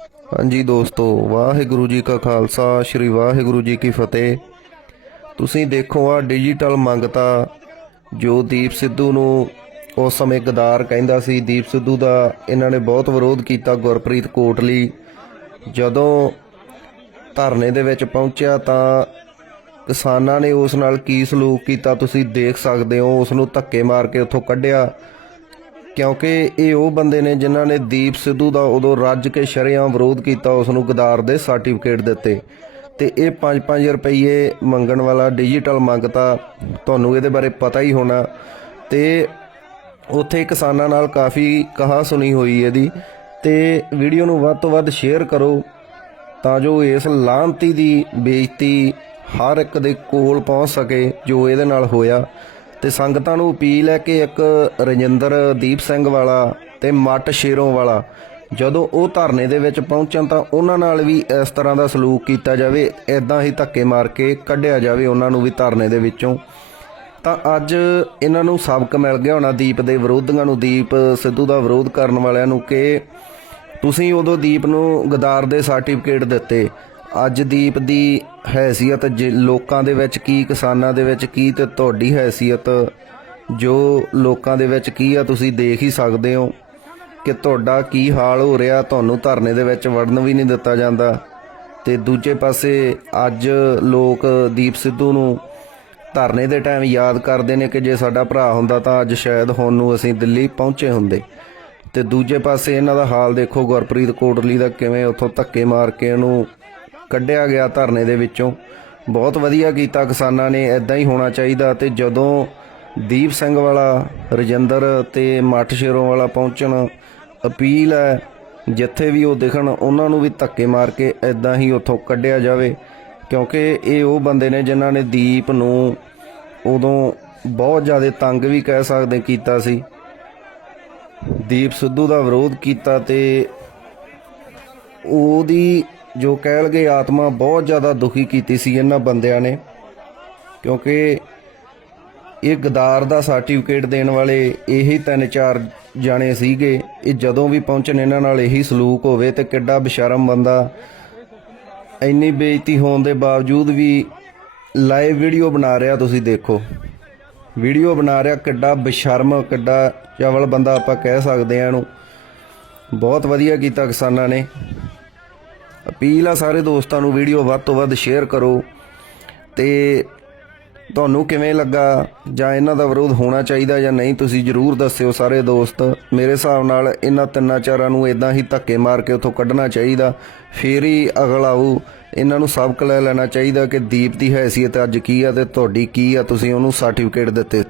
ਹਾਂਜੀ ਦੋਸਤੋ, ਵਾਹਿਗੁਰੂ ਜੀ ਕਾ ਖਾਲਸਾ, ਸ੍ਰੀ ਵਾਹਿਗੁਰੂ ਜੀ ਕੀ ਫਤਿਹ। ਤੁਸੀਂ ਦੇਖੋ ਆ ਡਿਜੀਟਲ ਮੰਗਤਾ ਜੋ ਦੀਪ ਸਿੱਧੂ ਨੂੰ ਉਸ ਸਮੇਂ ਗਦਾਰ ਕਹਿੰਦਾ ਸੀ। ਦੀਪ ਸਿੱਧੂ ਦਾ ਇਹਨਾਂ ਨੇ ਬਹੁਤ ਵਿਰੋਧ ਕੀਤਾ ਗੁਰਪ੍ਰੀਤ ਕੋਟਲੀ। ਜਦੋਂ ਧਰਨੇ ਦੇ ਵਿੱਚ ਪਹੁੰਚਿਆ ਤਾਂ ਕਿਸਾਨਾਂ ਨੇ ਉਸ ਨਾਲ ਕੀ ਸਲੂਕ ਕੀਤਾ ਤੁਸੀਂ ਦੇਖ ਸਕਦੇ ਹੋ, ਉਸ ਨੂੰ ਧੱਕੇ ਮਾਰ ਕੇ ਉੱਥੋਂ ਕੱਢਿਆ। ਕਿਉਂਕਿ ਇਹ ਉਹ ਬੰਦੇ ਨੇ ਜਿਨ੍ਹਾਂ ਨੇ ਦੀਪ ਸਿੱਧੂ ਦਾ ਉਦੋਂ ਰੱਜ ਕੇ ਸ਼ਰੇਆਮ ਵਿਰੋਧ ਕੀਤਾ, ਉਸ ਨੂੰ ਗਦਾਰ ਦੇ ਸਰਟੀਫਿਕੇਟ ਦਿੱਤੇ। ਤੇ ਇਹ 5-5 ਰੁਪਏ ਮੰਗਣ ਵਾਲਾ ਡਿਜੀਟਲ ਮੰਗਤਾ ਤੁਹਾਨੂੰ ਇਹਦੇ ਬਾਰੇ ਪਤਾ ਹੀ ਹੋਣਾ। ਤੇ ਉੱਥੇ ਕਿਸਾਨਾਂ ਨਾਲ ਕਾਫੀ ਕਹਾ ਸੁਣੀ ਹੋਈ ਇਹਦੀ। ਤੇ ਵੀਡੀਓ ਨੂੰ ਵੱਧ ਤੋਂ ਵੱਧ ਸ਼ੇਅਰ ਕਰੋ, ਤਾਂ ਜੋ ਇਸ ਲਾਂਤੀ ਦੀ ਬੇਇੱਜ਼ਤੀ ਹਰ ਇੱਕ ਦੇ ਕੋਲ ਪਹੁੰਚ ਸਕੇ, ਜੋ ਇਹਦੇ ਨਾਲ ਹੋਇਆ। ਤੇ ਸੰਗਤਾਂ ਨੂੰ ਅਪੀਲ ਹੈ ਕਿ ਇੱਕ ਰਜਿੰਦਰ ਦੀਪ ਸਿੰਘ ਵਾਲਾ ਤੇ ਮੱਟ ਸ਼ੇਰੋਂ ਵਾਲਾ ਜਦੋਂ ਉਹ ਧਰਨੇ ਦੇ ਵਿੱਚ ਪਹੁੰਚਣ ਤਾਂ ਉਹਨਾਂ ਨਾਲ ਵੀ ਇਸ ਤਰ੍ਹਾਂ ਦਾ ਸਲੂਕ ਕੀਤਾ ਜਾਵੇ ਐਦਾਂ ਹੀ ਧੱਕੇ ਮਾਰ ਕੇ ਕੱਢਿਆ ਜਾਵੇ ਉਹਨਾਂ ਨੂੰ ਵੀ ਧਰਨੇ ਦੇ ਵਿੱਚੋਂ। ਤਾਂ ਅੱਜ ਇਹਨਾਂ ਨੂੰ ਸਬਕ ਮਿਲ ਗਿਆ ਹੋਣਾ ਦੀਪ ਦੇ ਵਿਰੋਧੀਆਂ ਨੂੰ। ਦੀਪ ਸਿੱਧੂ ਦਾ ਵਿਰੋਧ ਕਰਨ ਵਾਲਿਆਂ ਨੂੰ ਕਿ ਤੁਸੀਂ ਉਦੋਂ ਦੀਪ ਨੂੰ ਗਦਾਰ ਦੇ ਸਰਟੀਫਿਕੇਟ ਦਿੱਤੇ। ਅੱਜ ਦੀਪ ਦੀ ਹੈਸੀਅਤ ਜੇ, ਲੋਕਾਂ ਦੇ ਵਿੱਚ ਕੀ, ਕਿਸਾਨਾਂ ਦੇ ਵਿੱਚ ਕੀ ਤੇ ਤੁਹਾਡੀ ਹੈਸੀਅਤ ਜੋ ਲੋਕਾਂ ਦੇ ਵਿੱਚ ਕੀ ਆ, ਤੁਸੀਂ ਦੇਖ ਹੀ ਸਕਦੇ ਹੋ ਕਿ ਤੁਹਾਡਾ ਕੀ ਹਾਲ ਹੋ ਰਿਹਾ। ਤੁਹਾਨੂੰ ਧਰਨੇ ਦੇ ਵਿੱਚ ਵੜਨ ਵੀ ਨਹੀਂ ਦਿੱਤਾ ਜਾਂਦਾ। ਤੇ ਦੂਜੇ ਪਾਸੇ ਅੱਜ ਲੋਕ ਦੀਪ ਸਿੱਧੂ ਨੂੰ ਧਰਨੇ ਦੇ ਟਾਈਮ ਯਾਦ ਕਰਦੇ ਨੇ ਕਿ ਜੇ ਸਾਡਾ ਭਰਾ ਹੁੰਦਾ ਤਾਂ ਅੱਜ ਸ਼ਾਇਦ ਹੁਣ ਨੂੰ ਅਸੀਂ ਦਿੱਲੀ ਪਹੁੰਚੇ ਹੁੰਦੇ। ਤੇ ਦੂਜੇ ਪਾਸੇ ਇਹਨਾਂ ਦਾ ਹਾਲ ਦੇਖੋ, ਗੁਰਪ੍ਰੀਤ ਕੋਟਲੀ ਦਾ ਕਿਵੇਂ ਉੱਥੋਂ ਧੱਕੇ ਮਾਰ ਕੇ ਇਹਨੂੰ ਕੱਢਿਆ ਗਿਆ ਧਰਨੇ ਦੇ ਵਿੱਚੋਂ। ਬਹੁਤ ਵਧੀਆ ਕੀਤਾ ਕਿਸਾਨਾਂ ਨੇ ਐਦਾਂ ਹੀ ਹੋਣਾ ਚਾਹੀਦਾ ਤੇ ਜਦੋਂ ਦੀਪ ਸਿੰਘ ਵਾਲਾ, ਰਜਿੰਦਰ ਤੇ ਮੱਠ ਸ਼ੇਰੋਂ ਵਾਲਾ ਪਹੁੰਚਣ, ਅਪੀਲ ਹੈ, ਜਿੱਥੇ ਵੀ ਉਹ ਦਿਖਣ, ਉਹਨਾਂ ਨੂੰ ਵੀ ਧੱਕੇ ਮਾਰ ਕੇ ਐਦਾਂ ਹੀ ਉੱਥੋਂ ਕੱਢਿਆ ਜਾਵੇ। ਕਿਉਂਕਿ ਇਹ ਉਹ ਬੰਦੇ ਨੇ ਜਿਨ੍ਹਾਂ ਨੇ ਦੀਪ ਨੂੰ ਉਦੋਂ ਬਹੁਤ ਜ਼ਿਆਦਾ ਤੰਗ ਵੀ ਕਹਿ ਸਕਦੇ ਕੀਤਾ ਸੀ। ਦੀਪ ਸਿੱਧੂ ਦਾ ਵਿਰੋਧ ਕੀਤਾ ਤੇ ਉਹਦੀ ਜੋ ਕਹਿ ਲਗੇ ਆਤਮਾ ਬਹੁਤ ਜ਼ਿਆਦਾ ਦੁਖੀ ਕੀਤੀ ਸੀ ਇਹਨਾਂ ਬੰਦਿਆਂ ਨੇ, ਕਿਉਂਕਿ ਇਹ ਗਦਾਰ ਦਾ ਸਰਟੀਫਿਕੇਟ ਦੇਣ ਵਾਲੇ ਇਹੀ ਤਿੰਨ ਚਾਰ ਜਾਣੇ ਸੀਗੇ। ਇਹ ਜਦੋਂ ਵੀ ਪਹੁੰਚਣ ਇਹਨਾਂ ਨਾਲ ਇਹੀ ਸਲੂਕ ਹੋਵੇ ਤੇ ਕਿੱਡਾ ਬਸ਼ਰਮ ਬੰਦਾ। ਇੰਨੀ ਬੇਇੱਜ਼ਤੀ ਹੋਣ ਦੇ ਬਾਵਜੂਦ ਵੀ ਲਾਈਵ ਵੀਡੀਓ ਬਣਾ ਰਿਹਾ ਤੁਸੀਂ ਦੇਖੋ। ਵੀਡੀਓ ਬਣਾ ਰਿਹਾ, ਕਿੱਡਾ ਬਸ਼ਰਮ, ਕਿੱਡਾ ਚਵਲ ਬੰਦਾ ਆਪਾਂ ਕਹਿ ਸਕਦੇ ਆ ਇਹਨੂੰ। ਬਹੁਤ ਵਧੀਆ ਕੀਤਾ ਕਿਸਾਨਾਂ ਨੇ। ਅਪੀਲ ਆ ਸਾਰੇ ਦੋਸਤਾਂ ਨੂੰ, ਵੀਡੀਓ ਵੱਧ ਤੋਂ ਵੱਧ ਸ਼ੇਅਰ ਕਰੋ ਤੇ ਤੁਹਾਨੂੰ ਕਿਵੇਂ ਲੱਗਾ ਜਾਂ ਇਹਨਾਂ ਦਾ ਵਿਰੋਧ ਹੋਣਾ ਚਾਹੀਦਾ ਜਾਂ ਨਹੀਂ, ਤੁਸੀਂ ਜਰੂਰ ਦੱਸਿਓ ਸਾਰੇ ਦੋਸਤ। ਮੇਰੇ ਹਿਸਾਬ ਨਾਲ ਇਹਨਾਂ ਤਿੰਨਾਂ ਚਾਰਾਂ ਨੂੰ ਇਦਾਂ ਹੀ ਧੱਕੇ ਮਾਰ ਕੇ ਉੱਥੋਂ ਕੱਢਣਾ ਚਾਹੀਦਾ। ਫੇਰ ਹੀ ਅਗਲ ਇਹਨਾਂ ਨੂੰ ਸਬਕ ਲੈ ਲੈਣਾ ਚਾਹੀਦਾ ਕਿ ਦੀਪ ਦੀ ਹੈਸੀਅਤ ਅੱਜ ਕੀ ਆ ਤੇ ਤੁਹਾਡੀ ਕੀ ਆ, ਤੁਸੀਂ ਉਹਨੂੰ ਸਰਟੀਫਿਕੇਟ ਦਿੱਤੇ।